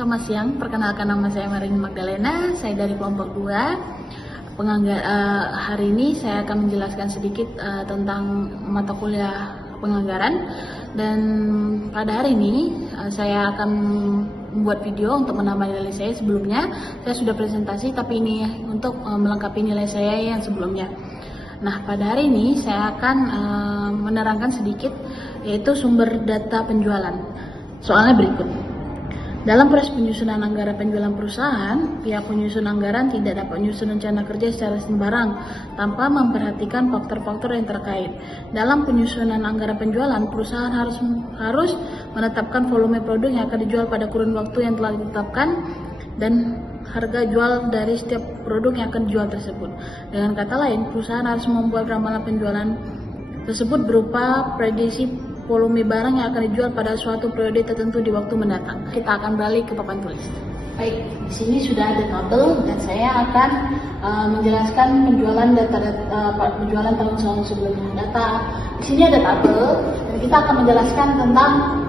Selamat siang, perkenalkan nama saya Marini Magdalena, saya dari kelompok 2. Hari ini saya akan menjelaskan sedikit tentang mata kuliah penganggaran, dan pada hari ini saya akan membuat video untuk menambah nilai saya. Sebelumnya saya sudah presentasi, tapi ini untuk melengkapi nilai saya yang sebelumnya. Nah, pada hari ini saya akan menerangkan sedikit, yaitu sumber data penjualan. Soalnya berikut. Dalam proses penyusunan anggaran penjualan perusahaan, pihak penyusun anggaran tidak dapat menyusun rencana kerja secara sembarang tanpa memperhatikan faktor-faktor yang terkait. Dalam penyusunan anggaran penjualan, perusahaan harus menetapkan volume produk yang akan dijual pada kurun waktu yang telah ditetapkan dan harga jual dari setiap produk yang akan dijual tersebut. Dengan kata lain, perusahaan harus membuat ramalan penjualan tersebut berupa prediksi volume barang yang akan dijual pada suatu periode tertentu di waktu mendatang. Kita akan balik ke papan tulis. Baik, di sini sudah ada tabel dan saya akan menjelaskan penjualan penjualan tahun sebelumnya. Di sini ada tabel dan kita akan menjelaskan tentang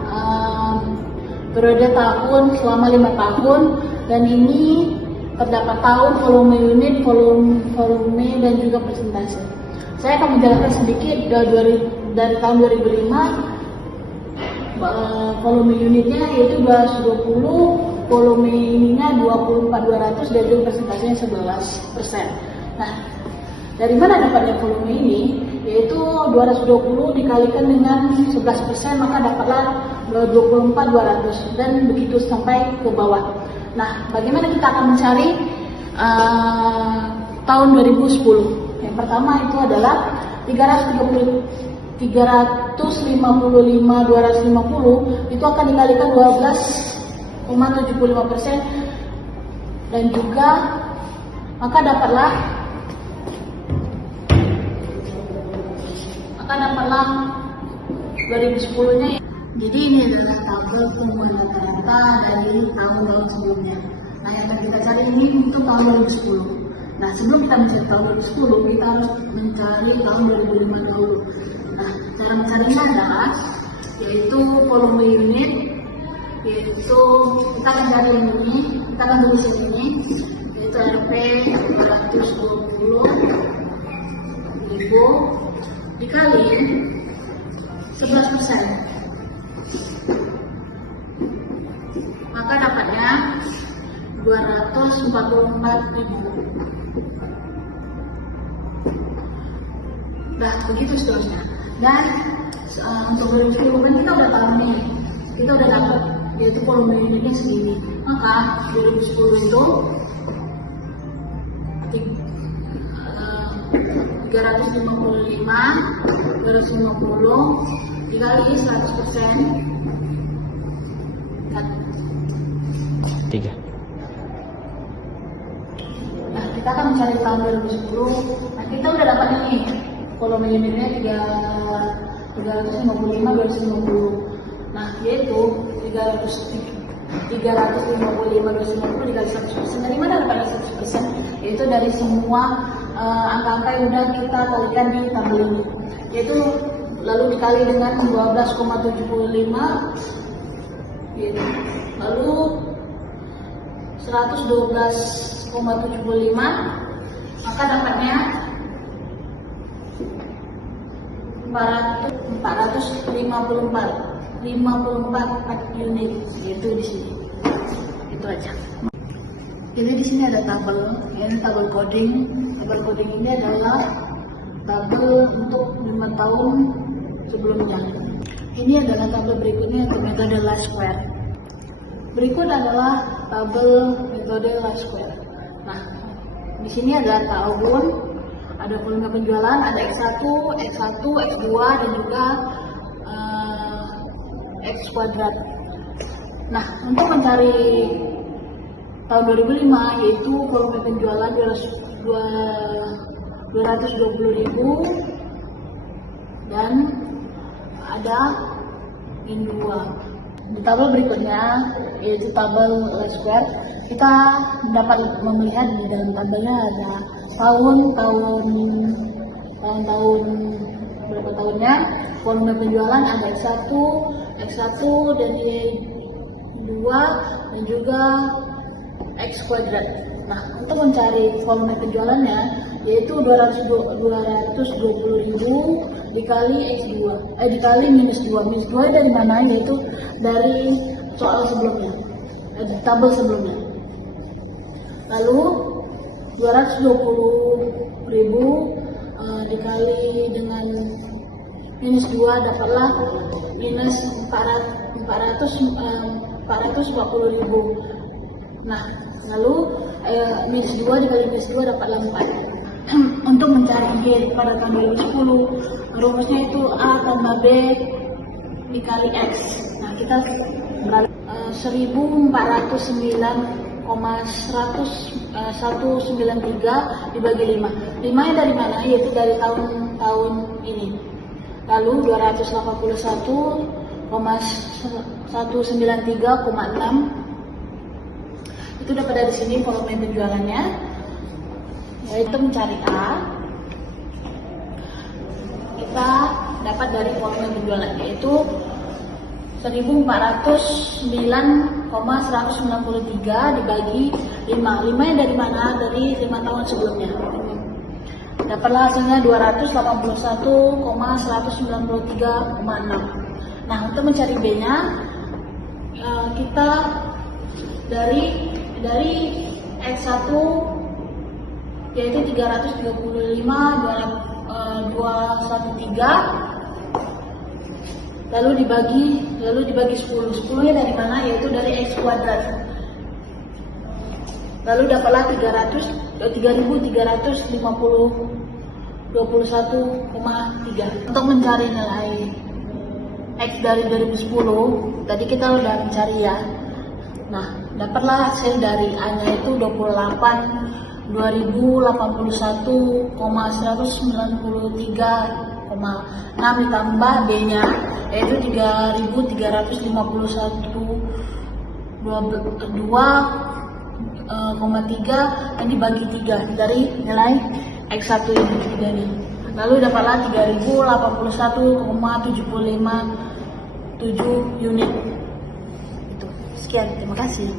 periode tahun selama 5 tahun, dan ini terdapat tahun, volume unit, volume dan juga persentase. Saya akan menjelaskan sedikit dari tahun 2005. Volume unitnya yaitu 220, volume ininya 24.200 dan juga persentasenya 11%. Nah, dari mana dapatnya volume ini? Yaitu 220 dikalikan dengan 11%, maka dapatlah 24.200 dan begitu sampai ke bawah. Nah, bagaimana kita akan mencari tahun 2010? Yang pertama itu adalah 355.250 itu akan dikalikan 12,75% dan juga maka dapatlah 2010-nya. Jadi ini adalah tabel temuan rata-rata dari tahun-tahun sebelumnya. Nah, yang akan kita cari ini untuk tahun 2010. Nah, sebelum kita mencari tahun 2010, kita harus mencari tahun 2005 dulu. Nah, cara mencarinya adalah yaitu volume unit, yaitu kita akan cari ini, kita akan tulis ini, yaitu Rp 420.000 dikali 11%, maka dapatnya 244.000. Nah, begitu seterusnya. Dan untuk 2010 kan kita udah tahu nih, kita udah dapat yaitu volume unitnya segini. Maka 2010 itu 355, 250 dikali 100%. 3. Nah, kita akan mencari tahun 2010. Nah, kita udah dapat nih volume unitnya 355, 250. Nah, yaitu 355, 250 dikali 100%. Dari mana dapat 100%? Yaitu dari semua angka-angka yang udah kita kalikan di tabel ini. Yaitu lalu dikali dengan 12,75, yaitu lalu 112,75, maka dapatnya 454 unit, yaitu di sini. Itu aja. Jadi di sini ada tabel, ini tabel coding. Tabel coding ini adalah tabel untuk 5 tahun sebelumnya. Ini adalah tabel berikutnya untuk metode Least Square. Berikut adalah tabel metode Least Square. Nah, di sini ada tahun, ada volume penjualan, ada X1, X2, dan juga X kuadrat. Nah, untuk mencari tahun 2005, yaitu volume penjualan 220.000 dan ada in 2. Di tabel berikutnya, yaitu tabel Least Square, kita dapat melihat di dalam tabelnya ada tahun berapa tahunnya, volume penjualan ada X1 dan 2 dan juga X kuadrat. Nah, untuk mencari volume penjualannya yaitu 220.000 dikali X2, dikali minus 2. Minus 2 dari mana? Yaitu dari soal sebelumnya, tabel sebelumnya. Lalu 220.000 dikali dengan minus 2 dapatlah minus 440.000. Nah, lalu minus 2 dikali minus 2 dapatlah 4. Untuk mencari Y pada tahun 2010, rumusnya itu A tambah B dikali X. Nah, kita beralih 1400,193 dibagi 5. 5 nya dari mana? Yaitu dari tahun ini. Lalu 281,193,6 itu dapat dari sini volume penjualannya, yaitu mencari A. Kita dapat dari volume penjualan yaitu 1409,193 dibagi 5. 5 nya dari mana? Dari 5 tahun sebelumnya. Dapatlah hasilnya 281,193,6. Nah, untuk mencari B-nya kita dari X1 yaitu 335,213 lalu dibagi 10. 10 nya dari mana? Yaitu dari X kuadrat. Lalu dapatlah 3.321,3. Untuk mencari nilai X dari 2010 tadi kita udah mencari ya. Nah, dapatlah hasil dari A-nya itu 2081,193,6 ditambah B-nya yaitu 3.352,3 dan dibagi 3 dari nilai X1 ini. Lalu dapatlah 3.081,757 unit. Itu. Sekian, terima kasih.